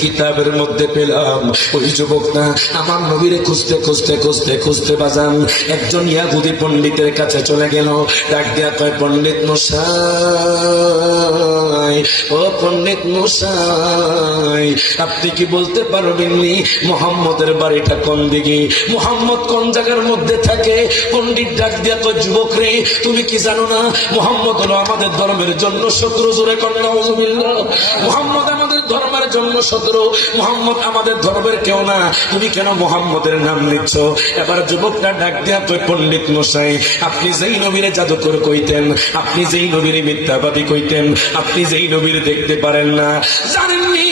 কিতাবের মধ্যে পেলাম ওই যুবকটা আমার নবীরে খুঁজতে খুঁজতে খুঁজতে খুঁজতে বাজান একজন ইয়াহুদি পণ্ডিতের কাছে চলে গেল। ডাক দিয়া কয়, পণ্ডিত মশাই, ও পণ্ডিত মশাই, আপনি কি বলতে পারবেননি মুহাম্মদের বাড়িটা কোন দিকে, মুহাম্মদ কোন জায়গার মধ্যে থাকে? পণ্ডিত ডাক দিয়া কয়, যুবক রে, তুমি কি জানো না মুহাম্মদ হলো আমাদের ধর্মের জন্য শত্রু? জোরে কর নাউযুবিল্লাহ। মুহাম্মদ আমাদের ধর্মের জন্য শত্রু, মুহাম্মদ আমাদের ধর্মের কেউ না, তুমি কেন মুহাম্মদের নাম নিচ্ছ? এবার যুবকটা ডাক দিয়া কয়, পণ্ডিত মশাই, আপনি যেই নবীরে জাদুকর কইতেন, আপনি যেই নবীরে মিথ্যাবাদী কইতেন, আপনি যেই নবীর দেখতে পারেন না, জানেননি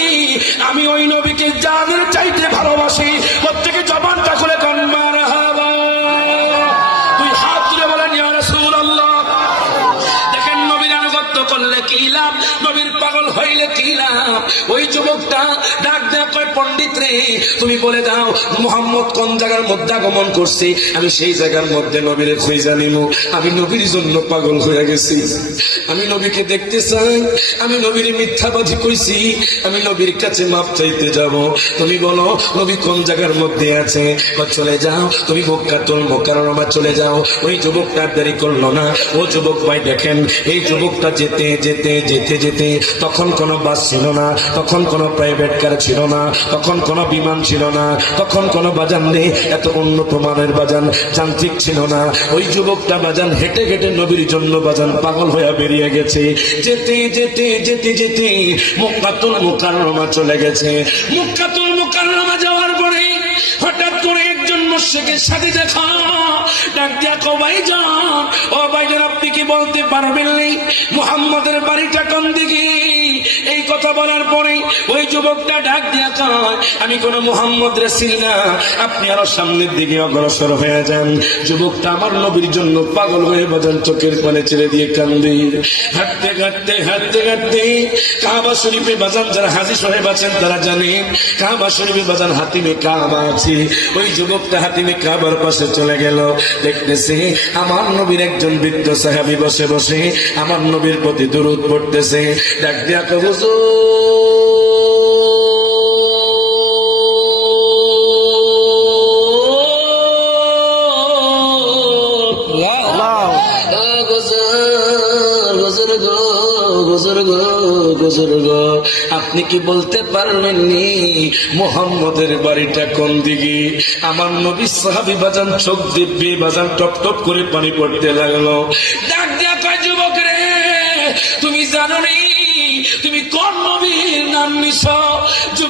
আমি ওই নবীকে জানের চাইতে ভালোবাসি। প্রত্যেকে জবানটা খুলে কোন মারহাবা, তুই হাত তুলে বলেন ইয়া রাসূলুল্লাহ। দেখেন নবীর আনুগত্য করলে কি লাভ, নবীর পাগল হইলে কি লাভ। ওই যুবকটা ডাক দেয়া কয়, পণ্ডিত রে, তুমি বলে দাও মুহাম্মদ কোন জায়গার মধ্যে আগমন করছে, আমি সেই জায়গার মধ্যে নবীরে খুঁজে নিমু। আমি নবীর জন্য পাগল হয়ে গেছি, আমি নবীকে দেখতে চাই, আমি নবীর মিথ্যাবাদী কইছি, আমি নবীর কাছে মাপ চাইতে যাব। তুমি বলো নবী কোন জায়গার মধ্যে আছে? চলে যাও, তুমি মক্কাতুল মুকাররমা চলে যাও। ওই যুবকটা দেরি করলো না। ও যুবক ভাই দেখেন, এই যুবকটা যেতে যেতে যেতে যেতে, তখন কোনো বাস ছিল না, তখন কোনো প্রাইভেট কার ছিল না, তখন কোনো বিমান ছিল না, তখন কোনো বাজান নেই, এত উন্নত মানের বাজান যান্ত্রিক ছিল না। ওই যুবকটা বাজান হেঁটে হেঁটে নবীর জন্য বাজান পাগল হয়ে বেরিয়ে গেছে। যেতে যেতে যেতে যেতে মক্কাতুল মুকাররমা চলে গেছে। মক্কাতুল মুকাররমা যাওয়ার পরে হঠাৎ করে একজন মুশরিকের সাথে দেখা। ডাক দিয়া কও, ভাইজান, ও ভাইজান, আপনি কি বলতে পারবেন মুহাম্মদের বাড়িটা কোন দিকে? এই কথা বলার পরে ওই যুবকটা ডাক দিয়া কয়, আমি কোন মুহাম্মদ রাসূল না, আপনি আরো সামনের দিকে অগ্রসর হয়ে যান। যুবকটা আমার নবীর জন্য পাগল হয়ে বাজান চোখের পানি ছেড়ে দিয়ে কান্দে। হাঁটতে হাঁটতে হাঁটতে হাঁটতে কাবা শরীফে বাজান, যারা হাজী সাহেব আছেন তারা জানেন কাবা শরীফে বাজান হাতিমে কাবা আছে। ওই যুবকটা হাতিমে কাবার পাশে চলে গেল। দেখতেছে আমার নবীর একজন বৃদ্ধ সাহাবী বসে বসে আমার নবীর প্রতি দুরূদ পড়তেছে। ডাক দিয়া কয়, হুজুর, আপনি কি বলতে পারবেননি মুহাম্মদের বাড়িটা কোন দিকে? আমার নবী সাহাবী বাজান চোখ দিব্যি বাজান টপ টপ করে পানি পড়তে লাগলো। ডাক দিয়া কয়, যুবক রে, তুমি জানো নি তুমি কোন নবীর নাম নিছ?